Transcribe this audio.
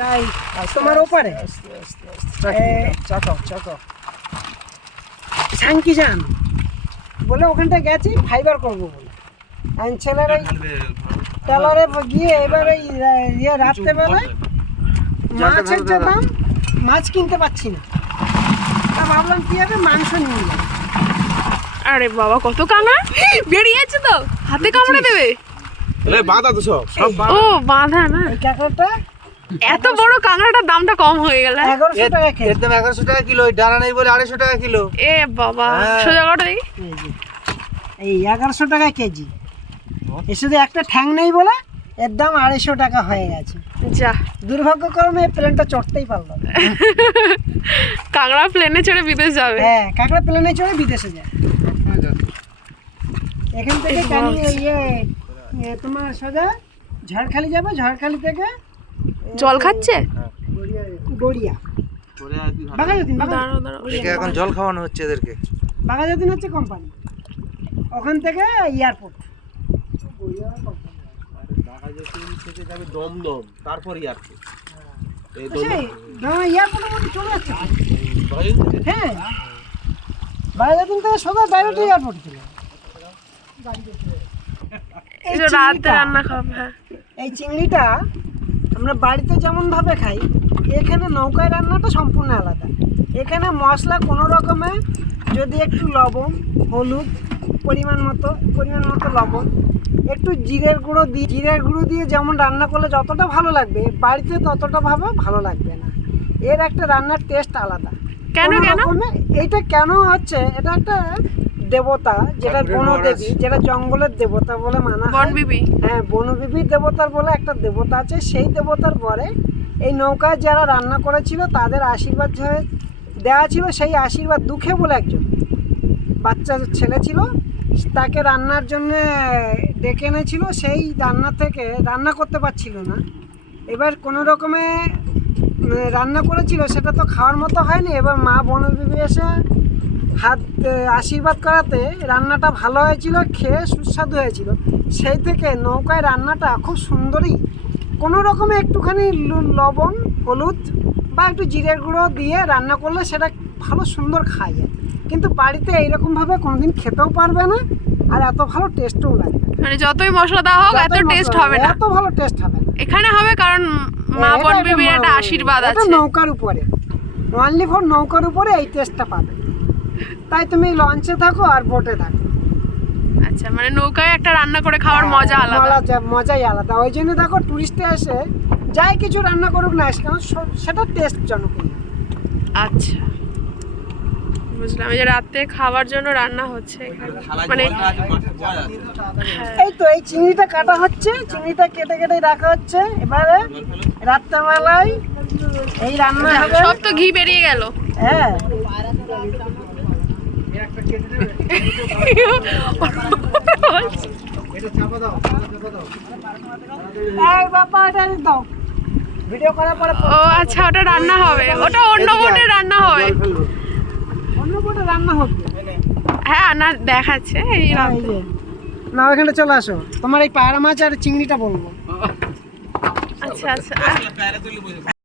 প্রায় তোমার ওপারে আস্তে আস্তে আস্তে এ- চাকাও চাকাও সাংকি যান বলে ওখানটা গেছি ফাইবার করব বলে। আমি ছেলের ওই টেলারে গিয়ে এবার ওই আহ, ইয়ে রাত্রেবেলায় মাছের যে দাম মাছ কিনতে পাচ্ছি না। তা ভাবলাম কি হবে মাংস নিয়ে যাব আরে বাবা কত কানা? বেরিয়েছে তো হাতে কামড়ে দেবে। বাঁধা তো সব সব ও বাঁধা না। এই কাঁকড়াটা এত বড় কাঁকড়াটার দামটা কম হয়ে গেল এগারোশো টাকা এর খেয়ে দাম এগারোশো টাকা কিলো ওই ডানা নেই বলে আড়াইশো টাকা কিলো। এ বাবা হ্যাঁ। সোজা কথা দেখি। এই এগারোশো টাকা কেজি। এর শুধু একটা ঠ্যাং নেই বলে এর দাম আড়াইশো টাকা হয়ে গেছে। যা। দুর্ভাগ্যক্রমে প্লেনটা চড়তেই পারল কাঁকড়া প্লেনে চড়ে বিদেশ যাবে। হ্যাঁ কাঁকড়া প্লেনে চড়ে বিদেশে যায়। এখান থেকে কানি ইয়ে তোমার সোজা ঝড়খালি যাবে ঝড়খালি থেকে জল খাচ্ছে? গড়িয়া। এখন জল খাওয়ানো হচ্ছে এদেরকে। বাঘাযতীন হচ্ছে কোম্পানি ওখান থেকে এয়ারপোর্ট থেকে যাবে দমদম তারপর হ্যাঁ বাঘাযতীন থেকে? সোজা ডাইরেক্ট এয়ারপোর্ট রাতে রান্না খাবে হ্যাঁ। এই চিংড়িটা আমরা বাড়িতে যেমন ভাবে খাই এখানে নৌকায় রান্নাটা সম্পূর্ণ আলাদা। এখানে মশলা কোনো রকমে যদি একটু লবণ হলুদ পরিমাণ মতো পরিমাণ মতো লবণ একটু জিরের গুঁড়ো দিয়ে জিরের গুঁড়ো দিয়ে যেমন রান্না করলে যতটা ভালো লাগবে বাড়িতে ততটা ভাবে ভালো লাগবে না। এর একটা রান্নার টেস্ট আলাদা। কেন কেন এইটা কেন হচ্ছে এটা একটা দেবতা যেটা বনদেবী যেটা জঙ্গলের দেবতা বলে মানা হয়। হ্যাঁ বনবিবির দেবতার বলে একটা দেবতা আছে সেই দেবতার পরে এই নৌকায় যারা রান্না করেছিল তাদের আশীর্বাদ হয়ে দেওয়া ছিল সেই আশীর্বাদ দুঃখে বলে একজন বাচ্চা ছেলে ছিল তাকে রান্নার জন্য ডেকে এনেছিল সেই রান্না থেকে রান্না করতে পারছিল না। এবার কোনো রকমে রান্না করেছিল সেটা তো খাওয়ার মতো হয়নি। এবার মা বনবিবি এসে হাত আশীর্বাদ করাতে রান্নাটা ভালো হয়েছিল খেয়ে সুস্বাদু হয়েছিল। সেই থেকে নৌকায় রান্নাটা খুব সুন্দরই। কোনো রকমে একটুখানি লবণ হলুদ বা একটু জিরের গুঁড়ো দিয়ে রান্না করলে সেটা ভালো সুন্দর খাওয়া যায়। কিন্তু বাড়িতে এইরকমভাবে কোনোদিন খেতেও পারবে না আর এত ভালো টেস্টও লাগবে না। মানে যতই মশলা দেওয়া হোক এত টেস্ট হবে না। এত ভালো টেস্ট হবে না। এখানে হবে কারণ মা বন বিবির একটা আশীর্বাদ আছে। নৌকার উপরে। অনলি ফর নৌকার উপরে এই টেস্টটা পাবে। তাই তুমি লঞ্চে থাকো আর বোটে থাকো। আচ্ছা মানে নৌকায় একটা রান্না করে খাওয়ার মজা আলাদা। মজাই আলাদা। ওই জন্য দেখো টুরিস্টে এসে যাই কিছু রান্না করুক না কেন সেটা টেস্ট জনক আচ্ছা। বুঝলাম যে রাতে খাওয়ার জন্য রান্না হচ্ছে মানে হ্যাঁ এই তো এই চিংড়িটা কাটা হচ্ছে চিংড়িটা কেটে কেটে রাখা হচ্ছে। এবারে রাত্রেবেলায় এই রান্না হবে। সব তো ঘি বেরিয়ে গেল। হ্যাঁ এই বাবা এটা দাও ভিডিও করার পরে ও আচ্ছা ওটা রান্না হবে। ওটা অন্য বোটের রান্না হবে অন্য কোটা রান্না হবে। হ্যাঁ না দেখাচ্ছে। এই এই না ওখানে চলে আসো। তোমার এই পায়রা মাছ আর চিংড়িটা বলব। আচ্ছা আচ্ছা।